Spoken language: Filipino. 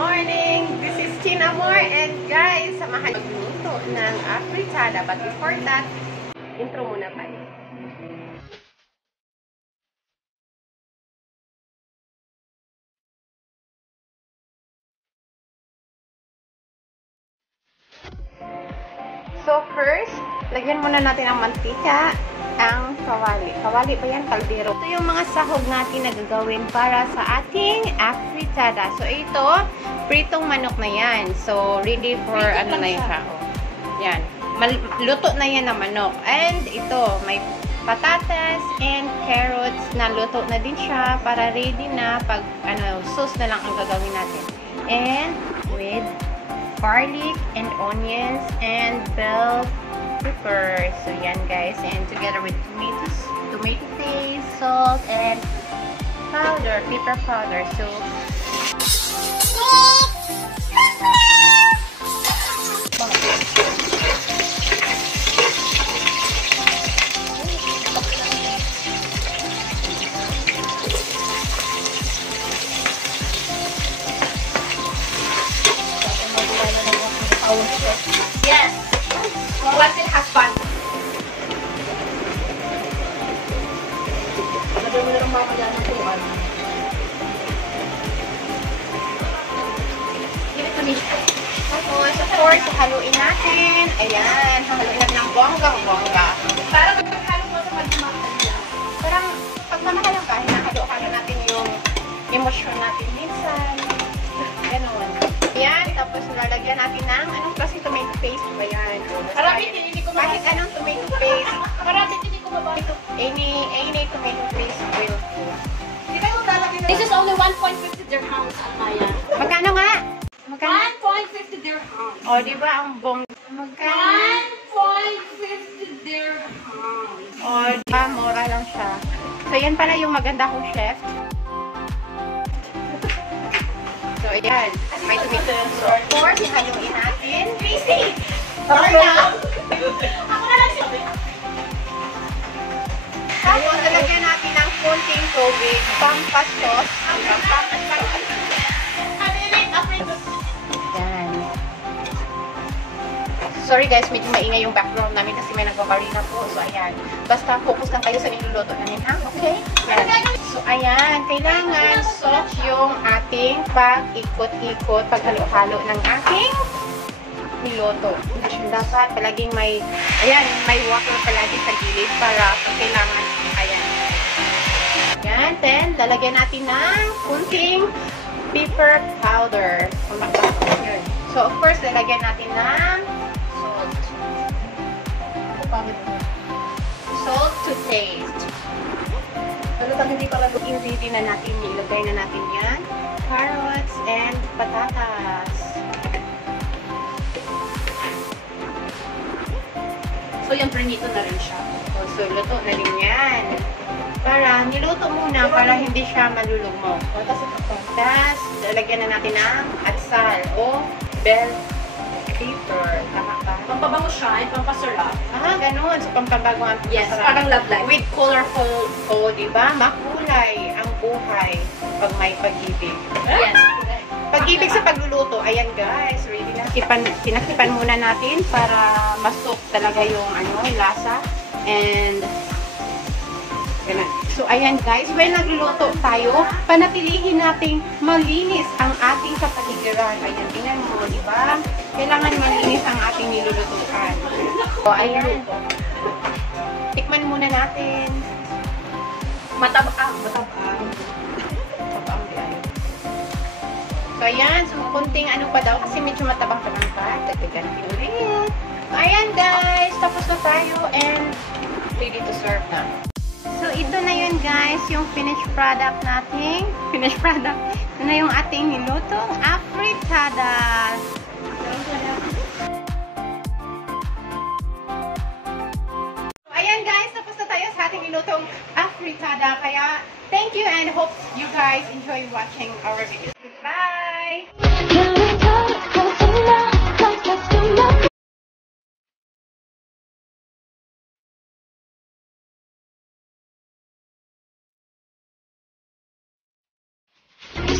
morning! This is Tina Moore and guys, samahan magluto ng afritada. But before that, intro muna tayo. So first, lagyan muna natin ng mantika ang kawali. Kawali ba yan? Kaldero. Ito yung mga sahog natin na gagawin para sa ating afritada. So ito, pritong manok na yan. So ready for ano na yung sahog. Yan. Luto na yan na manok. And ito, may patatas and carrots na luto na din siya para ready na pag sauce na lang ang gagawin natin. And with garlic and onions and bell pepper. So yan guys, and together with tomato paste, salt and powder, pepper powder. So yes. Once it has fun. Give it to me. Tapos, of course, haluin natin. Ayan, haluin natin ng bonggang-bongga. Para pagkakalo mo sa pagmamahal niya. Parang pagmamahal ka, hinahalo-halo natin yung emosyon natin minsan. Ganon. Ayan, tapos lalagyan natin ng anong klase tomato paste ba yan? Karabit, hindi ko kahit anong tomato paste. Karabit, hindi ko mabasa. Any tomato paste will do. This is only 1.50 dirhams ang kaya. Magkano nga? Magkano? 1.50 dirhams. O, di ba ang bong... Magkano? 1.50 dirhams. O, di ba? Mura lang siya. So, yan pala yung maganda kong chef. So, ayan. May tomato. So, of course, ihaluin natin. Crazy! Ako na lang siya. Tapos, lalagyan natin ng konting tubig, pampasos. Yan. Sorry guys, medyo maingay yung background namin kasi may nagbabarina po. So, ayan. Basta focus lang kayo sa niluluto namin, ha? Okay? Yan. So, ayan. Kailangan soft yung ating pag-ikot-ikot, paghalo-halo ng ating niluto. Dapat palaging may, ayan, may water palagi sa gilid para kailangan, ayan. Yan, then, lalagyan natin ng kunting pepper powder. So, of course, lalagyan natin ng salt. Salt to taste. Ano pag hindi pala ingredient na natin, ilagay na natin yan. Carrots and patatas. So, yung prinito na rin siya. So, luto na rin yan. Para, niluto muna para hindi siya malulugmok. Tapos, lalagyan na natin ng atsal o bell pepper. Tama ba? Pampabango siya, and pampasarap. Ganun. So, pampabago ang Yes, parang love life. With colorful, diba? Makulay ang buhay pag may pag-ibig. Yes. Pag-ibig sa pagluluto, ayan guys, really na. Tinakipan muna natin para masok talaga yung lasa. And, ganun. So, ayan guys, when nagluluto tayo, panatilihin nating malinis ang ating kapaligiran. Ayan, tingnan mo, di ba? Kailangan malinis ang ating nilulutuan. So, ayan. Tikman muna natin. Matabang. So, ayan. So, kunting pa daw kasi medyo matabang-tabang pa. Dagdagan natin ulit. So, ayan guys. Tapos na tayo and ready to serve na. So, ito na yun guys. Yung finished product natin. Finished product. Ito na yung ating nilutong afritada. So, ayan guys. Tapos na tayo sa ating nilutong afritada. Kaya, thank you and hope you guys enjoy watching our video.